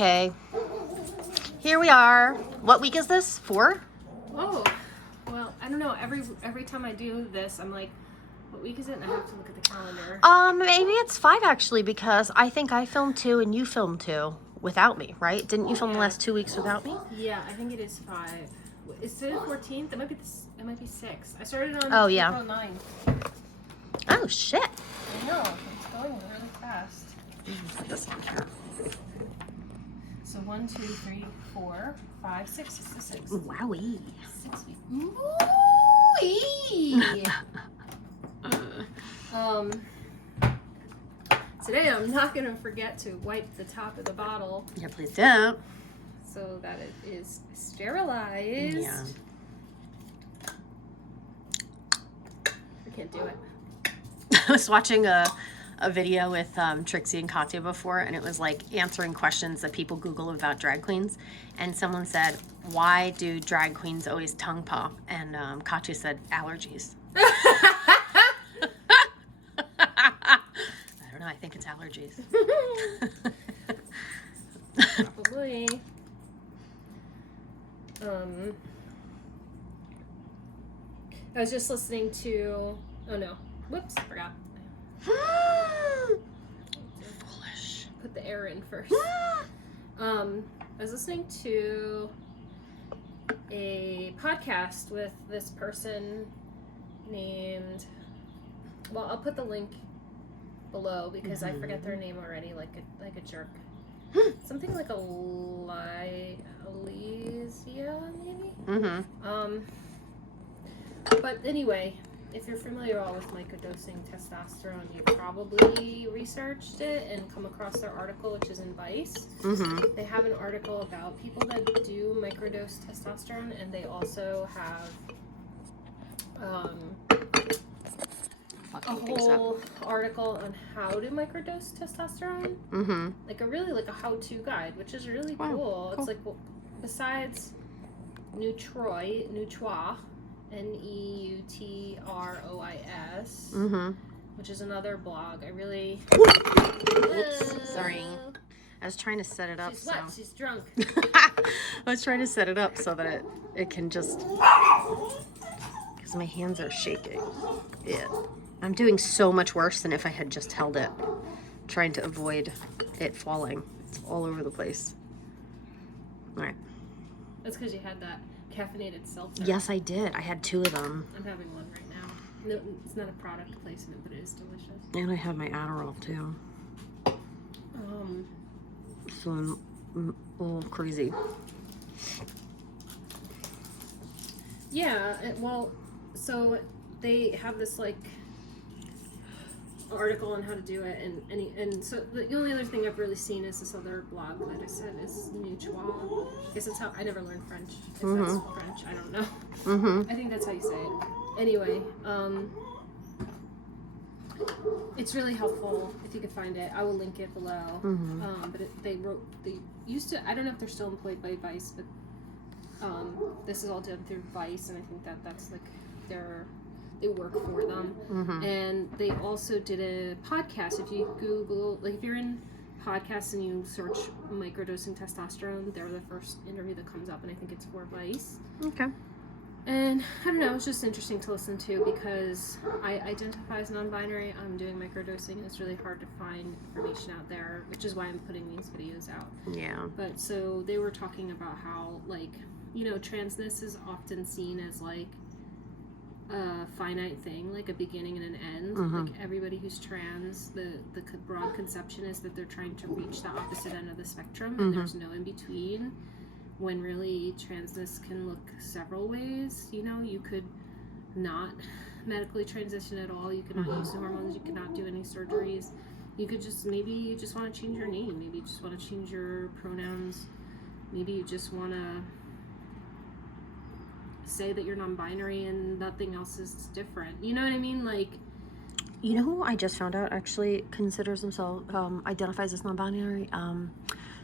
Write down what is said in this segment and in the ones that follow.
Okay. Here we are. What week is this? 4? Oh, well, I don't know. Every time I do this, I'm like, what week is it? And I have to look at the calendar. Maybe it's 5 actually, because I think I filmed 2 and you filmed 2 without me, right? Didn't you film the last 2 weeks without me? Yeah, I think it is 5. Is today the 14th? It might be 6. I started on April 9th. Oh shit. I know. It's going really fast. This one here. So 1, 2, 3, 4, 5, 6. It's the 6th. Wowie. 6 weeks. Ooh-wee. Today I'm not gonna forget to wipe the top of the bottle. Yeah, please don't. So that it is sterilized. Yeah. I can't do it. I was watching a video with Trixie and Katya before, and it was like answering questions that people Google about drag queens. And someone said, why do drag queens always tongue pop? And Katya said, allergies. I don't know, I think it's allergies. Probably. I was just listening to, oh no, whoops, forgot. Foolish. Put the air in first. I was listening to a podcast with this person named, well, I'll put the link below because I forget their name already, like a jerk. Something like Alyza, maybe? But anyway, if you're familiar at all with microdosing testosterone, you probably researched it and come across their article, which is in Vice. They have an article about people that do microdose testosterone, and they also have a whole article on how to microdose testosterone. Like a how-to guide, which is really cool. It's like, well, besides Neutrois, Neutrois, which is another blog. I really... Oops, sorry. I was trying to set it up. She's wet, she's drunk. I was trying to set it up so that it can just... Because my hands are shaking. Yeah. I'm doing so much worse than if I had just held it. Trying to avoid it falling. It's all over the place. Alright. That's because you had that caffeinated seltzer. Yes, I did. I had 2 of them. I'm having one right now. No, it's not a product placement, but it is delicious. And I had my Adderall too. So I'm a little crazy. Yeah, well, so they have this like article on how to do it, and so the only other thing I've really seen is this other blog that I said is Neutrois. I guess that's how I never learned French. If that's French, I don't know. I think that's how you say it. Anyway, it's really helpful if you could find it. I will link it below. But they used to. I don't know if they're still employed by Vice, but this is all done through Vice, and I think that's like they work for them. And they also did a podcast. If you Google, like if you're in podcasts and you search microdosing testosterone, they're the first interview that comes up, and I think it's for Vice. Okay. And I don't know, it's just interesting to listen to because I identify as non-binary. I'm doing microdosing, and it's really hard to find information out there, which is why I'm putting these videos out. Yeah. But so they were talking about how, like, you know, transness is often seen as like a finite thing, like a beginning and an end. Like everybody who's trans, the broad conception is that they're trying to reach the opposite end of the spectrum, and there's no in between. When really transness can look several ways. You know, you could not medically transition at all. You could not use the hormones. You could not do any surgeries. You could just, maybe you just want to change your name. Maybe you just want to change your pronouns. Maybe you just want to say that you're non-binary and nothing else is different. You know what I mean? Like, you know who I just found out actually considers himself, identifies as non-binary?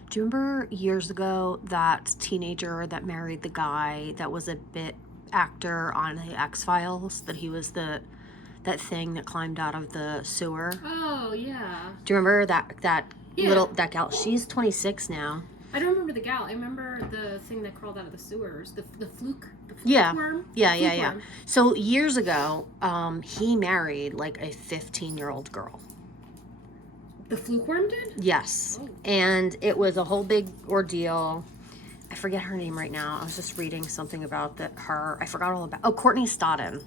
Do you remember years ago that teenager that married the guy that was a bit actor on the X-Files? That he was that thing that climbed out of the sewer? Oh, yeah. Do you remember that gal? She's 26 now. I don't remember the gal. I remember the thing that crawled out of the sewers. The fluke Yeah. worm. Yeah. So years ago, he married like a 15-year-old girl. The fluke worm did? Yes. Oh. And it was a whole big ordeal. I forget her name right now. I was just reading something about her. I forgot all about. Oh, Courtney Stodden.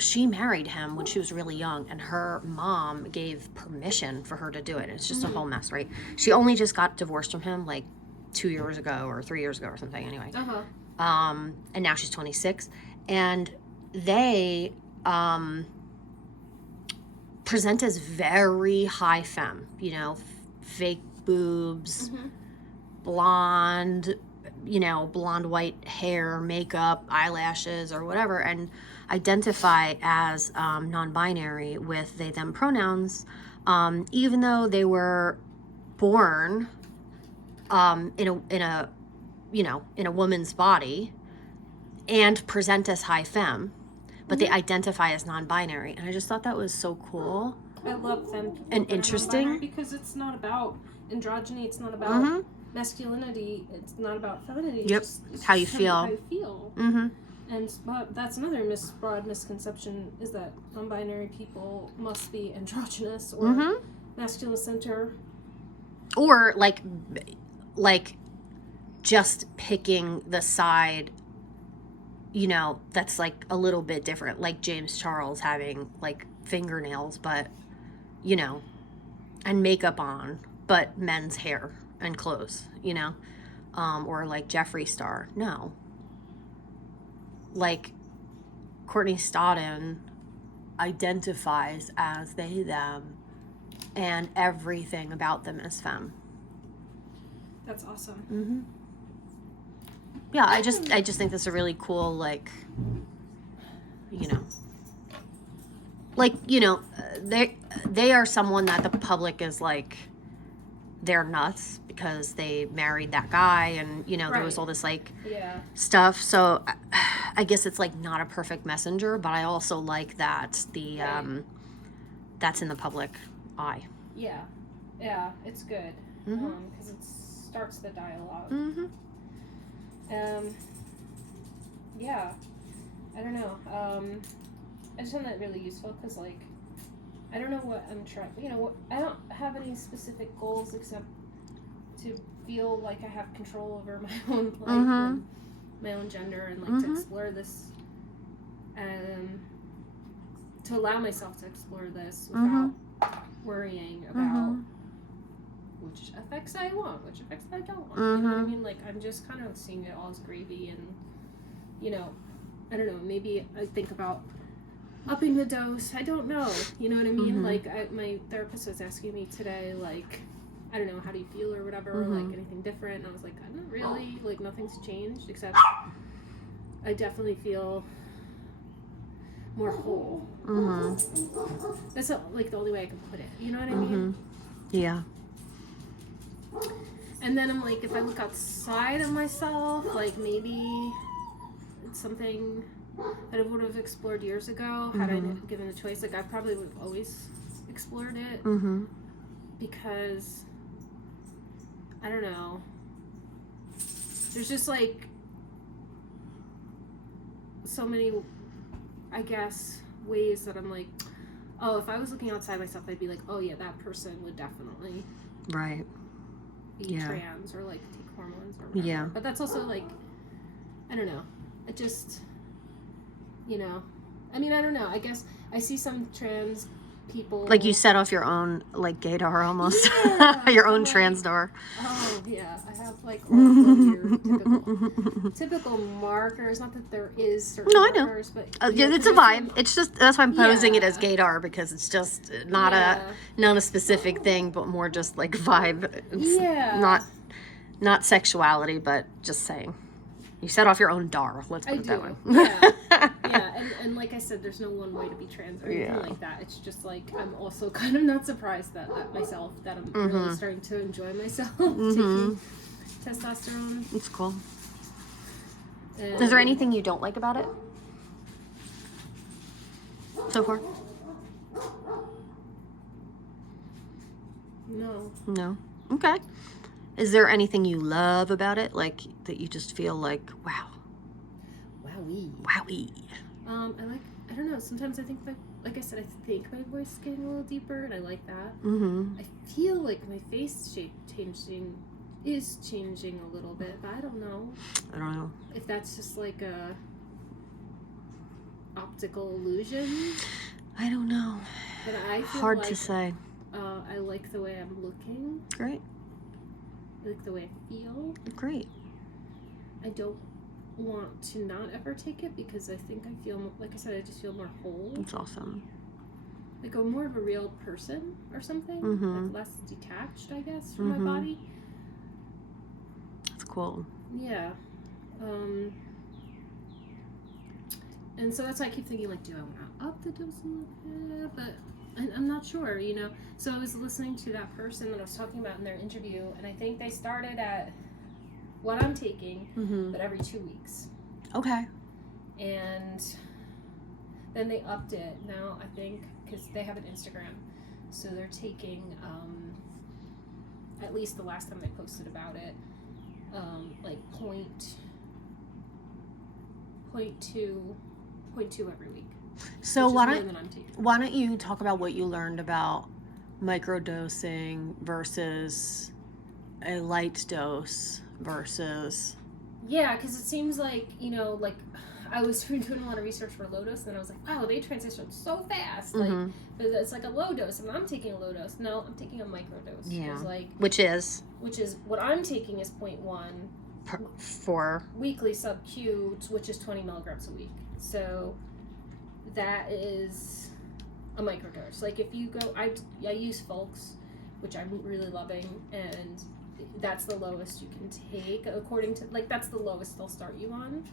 She married him when she was really young, and her mom gave permission for her to do it. It's just a whole mess, right? She only just got divorced from him like 2 years ago or 3 years ago or something. Anyway. And now she's 26, and they present as very high femme. You know, fake boobs, blonde, blonde white hair, makeup, eyelashes, or whatever, and identify as non-binary with they them pronouns, even though they were born in a woman's body and present as high femme, but they identify as non-binary. And I just thought that was so cool. I love them and interesting, because it's not about androgyny, it's not about masculinity, it's not about femininity. Yep. It's how you just feel. How you feel. And that's another broad misconception, is that non-binary people must be androgynous or masculine center, or like just picking the side, that's like a little bit different, like James Charles having like fingernails, but and makeup on, but men's hair and clothes, or like Jeffree Star. No, like Courtney Stodden identifies as they them, and everything about them is femme. That's awesome. Yeah, I just think that's a really cool, like, they are someone that the public is like, they're nuts because they married that guy, and there was all this like stuff. So I guess it's like not a perfect messenger, but I also like that that's in the public eye. Yeah, it's good because it starts the dialogue. Yeah, I don't know. I just find that really useful because, like, I don't know what I'm trying. I don't have any specific goals except to feel like I have control over my own life and my own gender, and like to explore this, to allow myself to explore this without worrying about which effects I want, which effects I don't want. You know what I mean? Like, I'm just kind of seeing it all as gravy, and I don't know, maybe I think about upping the dose. I don't know. You know what I mean? Like, my therapist was asking me today, like, I don't know, how do you feel or whatever, or like anything different, and I was like, not really, like, nothing's changed, except I definitely feel more whole. That's like the only way I can put it. You know what I mean? Yeah. And then I'm like, if I look outside of myself, like maybe it's something that I would have explored years ago had I given the choice. Like, I probably would have always explored it because I don't know. There's just like so many, I guess, ways that I'm like, oh, if I was looking outside myself, I'd be like, oh yeah, that person would definitely be trans or like take hormones or whatever. Yeah. But that's also like, I don't know. It just, I mean, I don't know. I guess I see some trans people. Like, you set off your own, like, gaydar almost. Yeah, your own like, trans door. Oh, yeah. I have, like, all the typical markers. Not that there is certain markers, but... yeah, it's a vibe. It's just, that's why I'm posing it as gaydar, because it's just not a specific thing, but more just, like, vibe. It's not sexuality, but just saying. You set off your own dar, let's put it that way. And like I said, there's no one way to be trans or anything like that. It's just like, I'm also kind of not surprised that myself, that I'm really starting to enjoy myself taking testosterone. It's cool. Is there anything you don't like about it so far? No. No? Okay. Is there anything you love about it? Like, that you just feel like, wow. Wowee. Wowie. I don't know, sometimes I think like I said, I think my voice is getting a little deeper, and I like that. Mm-hmm. I feel like my face shape is changing a little bit, but I don't know. I don't know. If that's just like a optical illusion. I don't know. But I feel Hard like to say. I like the way I'm looking. Great. I like the way I feel. Great. I don't want to not ever take it because I think I feel, like I said, I just feel more whole. That's awesome. Like I'm more of a real person or something. Mm-hmm. Like less detached, I guess, from Mm-hmm. my body. That's cool. Yeah. And so that's why I keep thinking, like, do I want to up the dose a little bit? But I'm not sure, you know. So I was listening to that person that I was talking about in their interview, and I think they started at what I'm taking, Mm-hmm. but every 2 weeks. Okay. And then they upped it now, I think, because they have an Instagram. So they're taking, at least the last time they posted about it, like point two every week. So why don't you talk about what you learned about microdosing versus a light dose versus... Yeah, because it seems like, you know, like I was doing a lot of research for low dose, and I was like, wow, they transitioned so fast. Like, Mm-hmm. but it's like a low dose, and I'm taking a low dose. No, I'm taking a micro dose. Yeah. Like, Which is what I'm taking is 0.1 for weekly sub Q, which is 20 milligrams a week. So that is a microdose. Like if you go, I use Folks, which I'm really loving, and that's the lowest you can take according to, like, that's the lowest they'll start you on.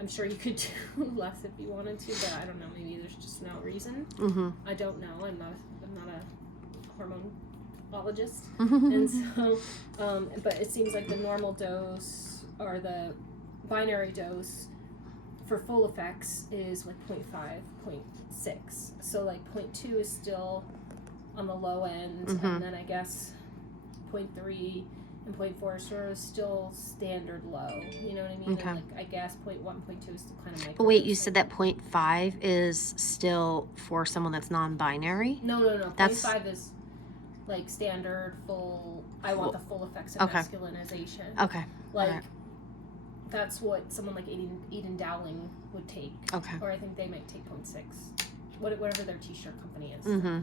I'm sure you could do less if you wanted to, but I don't know, maybe there's just no reason. Mm-hmm. I don't know. I'm not a hormonologist. And so but it seems like the normal dose or the binary dose for full effects is like 0.5, 0.6. So like 0.2 is still on the low end, Mm-hmm. and then I guess 0.3 and 0.4 is sort of still standard low. You know what I mean? Okay. And like I guess 0.1, 0.2 is still kind of micro. But wait, you said that 0.5 is still for someone that's non-binary? No. That's 0.5 is like standard full. I want the full effects of Okay. masculinization. Okay. Like Alright. that's what someone like Eden Dowling would take. Okay. Or I think they might take 0.6. Whatever their t-shirt company is. Mm-hmm.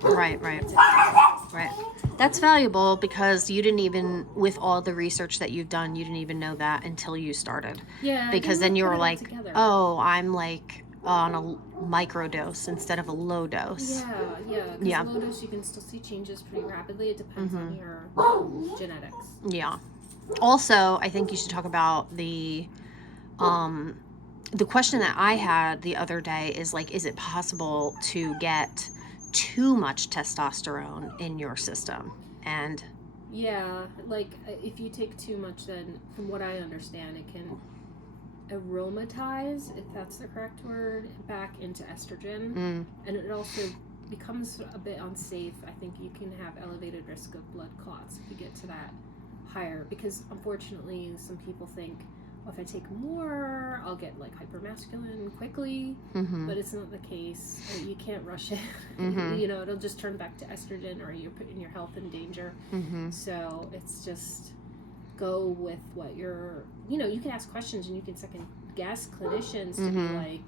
0.6. Right. That's valuable because you didn't even, with all the research that you've done, you didn't even know that until you started. Yeah. Because then you were like, together. oh, I'm like on a microdose instead of a low dose. Yeah. Yeah. Because low dose you can still see changes pretty rapidly. It depends on your genetics. Yeah. Also, I think you should talk about the question that I had the other day is like, is it possible to get too much testosterone in your system? And yeah, like if you take too much, then from what I understand, it can aromatize, if that's the correct word, back into estrogen. And it also becomes a bit unsafe. I think you can have elevated risk of blood clots if you get to that higher, because unfortunately some people think, well, if I take more I'll get like hypermasculine quickly. But it's not the case. You can't rush it. You know, it'll just turn back to estrogen, or you're putting your health in danger. So it's just go with what you're, you know, you can ask questions and you can second guess clinicians to be like,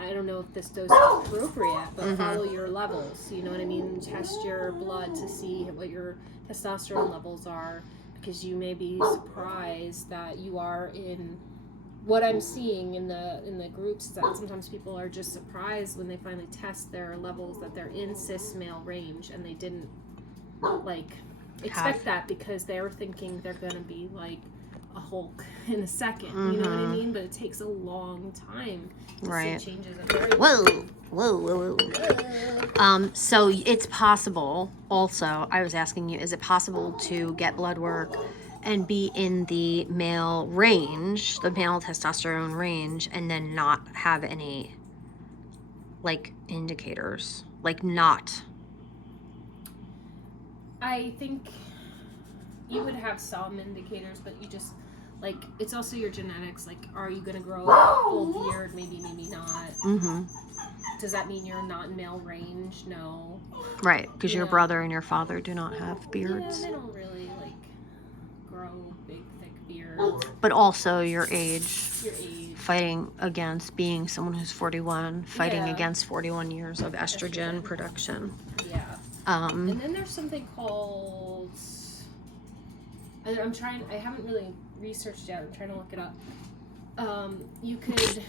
I don't know if this dose is appropriate, but follow your levels. You know what I mean? Test your blood to see what your testosterone levels are, because you may be surprised that you are in what I'm seeing in the groups, that sometimes people are just surprised when they finally test their levels that they're in cis male range, and they didn't like expect that because they were thinking they're gonna be like a Hulk in a second. You know what I mean? But it takes a long time to see changes in variables. Whoa. So it's possible also, I was asking you, is it possible to get blood work and be in the male range, the male testosterone range, and then not have any like indicators, like not? I think you would have some indicators, but you just, like, it's also your genetics. Like, are you going to grow a full beard? Maybe, maybe not. Mm-hmm. Does that mean you're not in male range? No. Right, because You your know? brother and your father do not have Yeah, beards. they don't really, like, grow big, thick beards. But also your age. Your age. Fighting against being someone who's 41, fighting Yeah. against 41 years of estrogen production. Yeah. And then there's something called, I haven't really researched yet, I'm trying to look it up. You could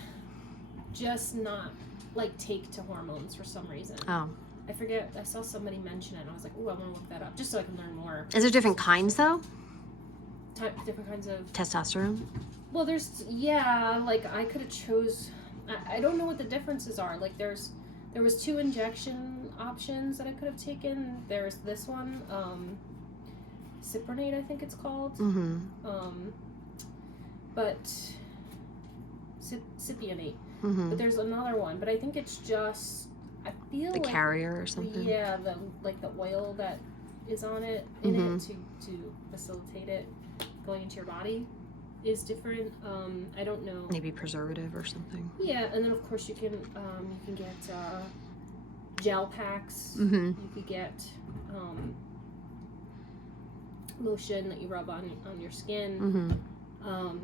just not, like, take to hormones for some reason. Oh. I forget, I saw somebody mention it, and I was like, ooh, I want to look that up, just so I can learn more. Is there different kinds, though? Different kinds of... Testosterone? Well, there's, yeah, like, I could have chose, I don't know what the differences are. Like, there was 2 injection options that I could have taken. There's this one, Cypronate, I think it's called. Mm-hmm. But Cypionate. Mm-hmm. But there's another one, but I think it's just, I feel the like, carrier or something. Yeah, the oil that is on it in it to facilitate it going into your body is different. I don't know. Maybe preservative or something. Yeah, and then of course you can get gel packs. Mm-hmm. You could get lotion that you rub on your skin. Mm-hmm.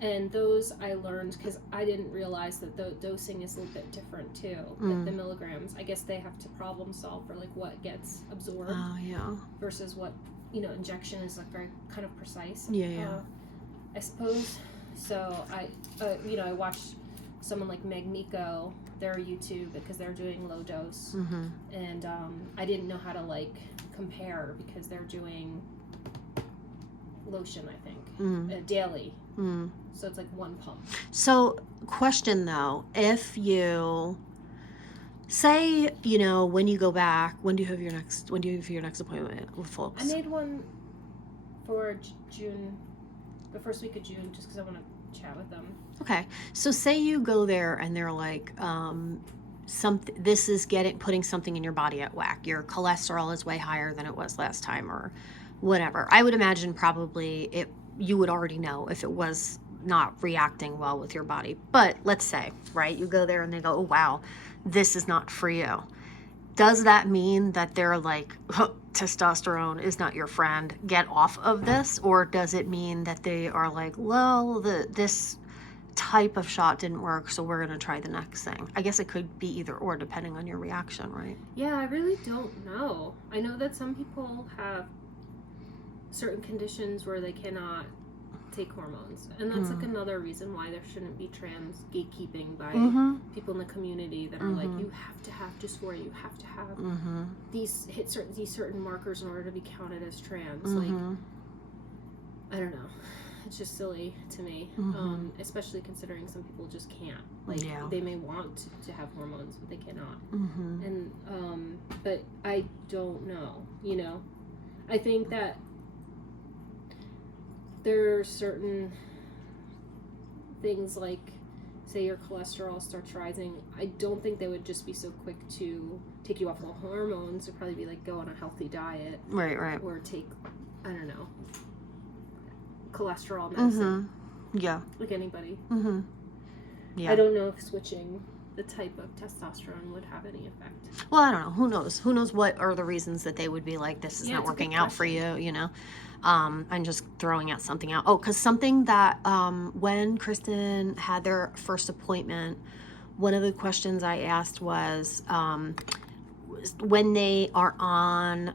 And those I learned because I didn't realize that the dosing is a little bit different too. The milligrams, I guess they have to problem solve for, like, what gets absorbed. Oh, yeah. Versus what, injection is, like, very kind of precise. Yeah. I suppose. So I watched someone like Megemiko, their YouTube, because they're doing low dose. Mm-hmm. And I didn't know how to, like, compare because they're doing lotion, I think, daily. Mm. So it's like 1 pump. So, question though, if you say, when you go back, when do you have your next appointment with folks? I made one for June, the first week of June, just because I want to chat with them. Okay. So say you go there and they're like, this is putting something in your body at whack. Your cholesterol is way higher than it was last time, or whatever. I would imagine probably you would already know if it was not reacting well with your body. But let's say, right, you go there and they go, oh, wow, this is not for you. Does that mean that they're like, testosterone is not your friend, get off of this? Or does it mean that they are like, well, this type of shot didn't work, so we're going to try the next thing? I guess it could be either or, depending on your reaction, right? Yeah, I really don't know. I know that some people have certain conditions where they cannot take hormones, and that's like another reason why there shouldn't be trans gatekeeping by people in the community that are like, you have to have dysphoria, you have to have these certain markers in order to be counted as trans. Like, I don't know, it's just silly to me. Especially considering some people just can't, like, they may want to have hormones but they cannot. And but I don't know, I think that there are certain things, like, say your cholesterol starts rising, I don't think they would just be so quick to take you off the hormones. It'd probably be like, go on a healthy diet. Right. Or take, I don't know, cholesterol medicine. Yeah. Like anybody. Yeah. I don't know if switching the type of testosterone would have any effect. Well, I don't know. Who knows? Who knows what are the reasons that they would be like, this is not working out for you, I'm just throwing out something out. Oh, because something that when Kristen had their first appointment, one of the questions I asked was when they are on,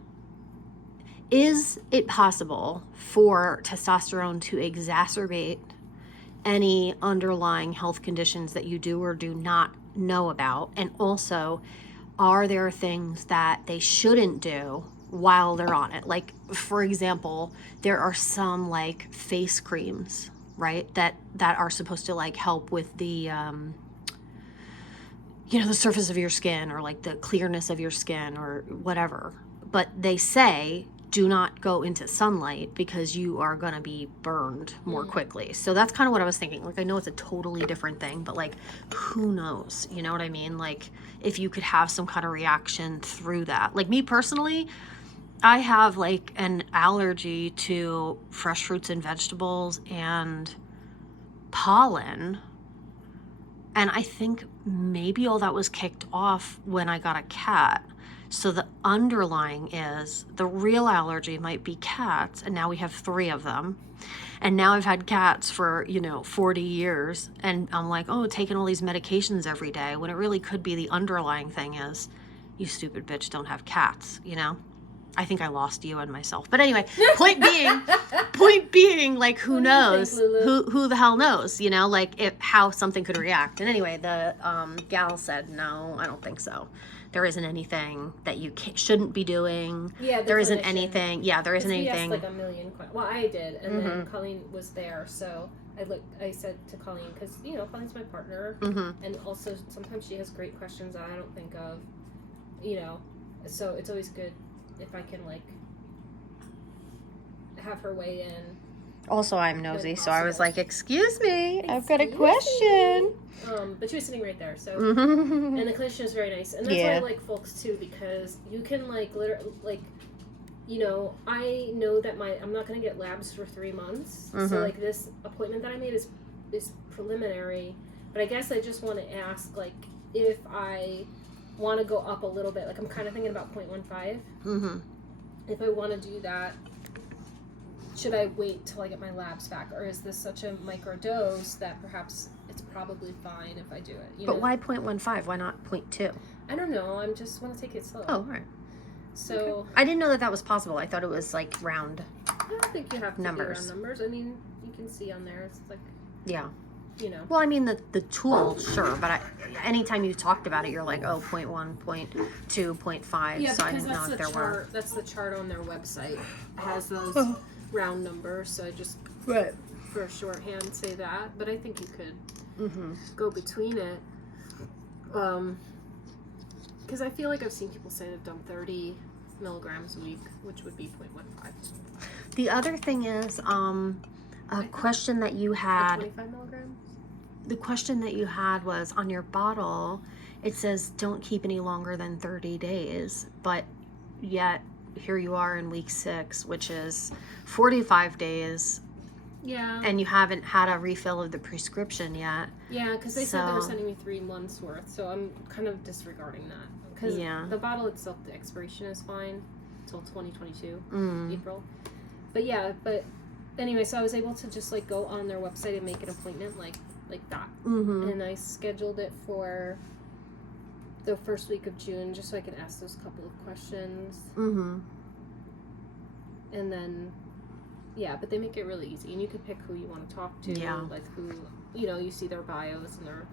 is it possible for testosterone to exacerbate any underlying health conditions that you do or do not know about? And also, are there things that they shouldn't do while they're on it? Like, for example, there are some, like, face creams, right, that are supposed to, like, help with the the surface of your skin, or like the clearness of your skin, or whatever. But they say do not go into sunlight because you are going to be burned more quickly. So that's kind of what I was thinking. Like, I know it's a totally different thing, but, like, who knows? You know what I mean? Like, if you could have some kind of reaction through that. Like, me personally, I have like an allergy to fresh fruits and vegetables and pollen. And I think maybe all that was kicked off when I got a cat. So the underlying is the real allergy might be cats. And now we have 3 of them. And now I've had cats for, 40 years. And I'm like, oh, taking all these medications every day, when it really could be the underlying thing is, you stupid bitch, don't have cats, I think I lost you and myself. But anyway, point being, like, who knows? Who the hell knows, like how something could react. And anyway, the gal said, no, I don't think so. There isn't anything that you shouldn't be doing. Yeah, there isn't anything. Yeah, there isn't anything. We asked like a million questions. Well, I did, and then Coleen was there, so I said to Coleen, because Colleen's my partner, and also sometimes she has great questions that I don't think of, so it's always good if I can like have her weigh in. Also, I'm nosy, so I was like, excuse me, I've got a question. But she was sitting right there, so and the clinician is very nice, and that's why I like folks too, because you can like literally like, I know that I'm not gonna get labs for 3 months, so like this appointment that I made is preliminary, but I guess I just want to ask like if I want to go up a little bit, like I'm kind of thinking about 0.15. If I want to do that, should I wait till I get my labs back, or is this such a micro dose that perhaps it's probably fine if I do it? But why 0.15? Why not 0.2? I don't know. I just want to take it slow. Oh, all right. So okay. I didn't know that was possible. I thought it was like round. I don't think you have to numbers. Do round numbers. I mean, you can see on there. It's like yeah. Well, I mean the tool, sure, but anytime you talked about it, you're like, oh, 0.1, 0.2, 0.5. Yeah, so I because didn't know if there were. That's the chart on their website. It has those round numbers, so I just for shorthand say that. But I think you could go between it, because I feel like I've seen people say they've done 30 milligrams a week, which would be 0.15. The other thing is a question that you had. 25 milligrams. The question that you had was on your bottle. It says don't keep any longer than 30 days, but yet here you are in week 6, which is 45 days. Yeah. And you haven't had a refill of the prescription yet. Yeah, because they said they were sending me 3 months worth, so I'm kind of disregarding that. Because the bottle itself, the expiration is fine until 2022, April. But anyway, so I was able to just like go on their website and make an appointment like that. And I scheduled it for the first week of June just so I could ask those couple of questions. And then, but they make it really easy, and you can pick who you want to talk to, like who, you see their bios and their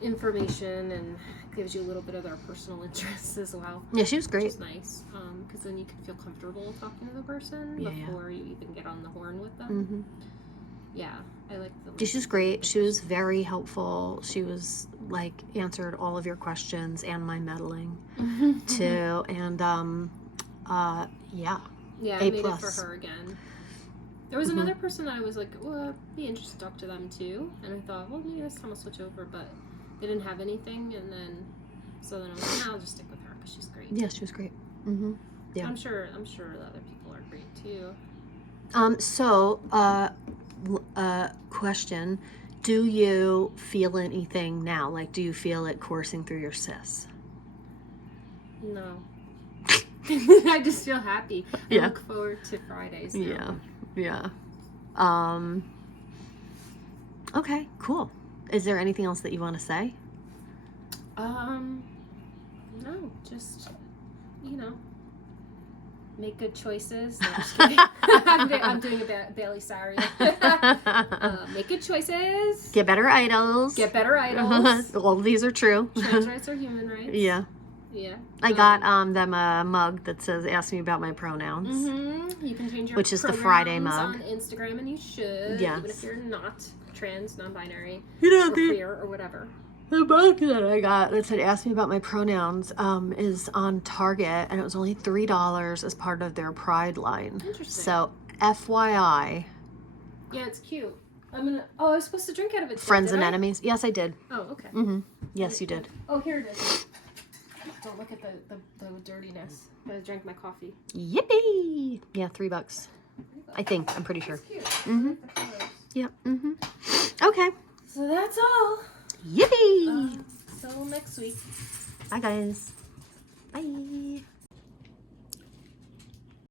information, and gives you a little bit of their personal interests as well. Yeah, she was great. Which is nice, because then you can feel comfortable talking to the person before you even get on the horn with them. Yeah, I like the. She was great. She was very helpful. She was like answered all of your questions and my meddling too, and Yeah, I made it for her again. There was another person that I was like, well, I'd be interested to talk to them too. And I thought, well, maybe this time I'll switch over. But they didn't have anything. And then, so then I was like, I'll just stick with her because she's great. Yeah, she was great. Yeah. I'm sure the other people are great too. Question. Do you feel anything now? Like, do you feel it coursing through your cysts? No. I just feel happy. I look forward to Fridays now. Yeah. Okay, cool. Is there anything else that you want to say? No, just, make good choices. No, just kidding. I'm doing a Bailey Sari. Make good choices. Get better idols. All of these are true. Trans rights are human rights. Yeah. Yeah. I got them a mug that says "Ask me about my pronouns." You can change your which is the Friday mug on Instagram, and you should. Yes. Even if you're not trans, non-binary, or queer, or whatever. The mug that I got that said "Ask me about my pronouns" is on Target, and it was only $3 as part of their Pride line. Interesting. So, FYI. Yeah, it's cute. I was supposed to drink out of it. Friends and enemies. Yes, I did. Oh, okay. Yes, you did. Oh, here it is. Don't look at the dirtiness. I drank my coffee. Yippee! Yeah, $3. I think. I'm pretty sure. It's cute. Mm-hmm. I like the colors. Yep. Mm-hmm. Okay. So that's all. Yippee! So next week. Bye, guys. Bye.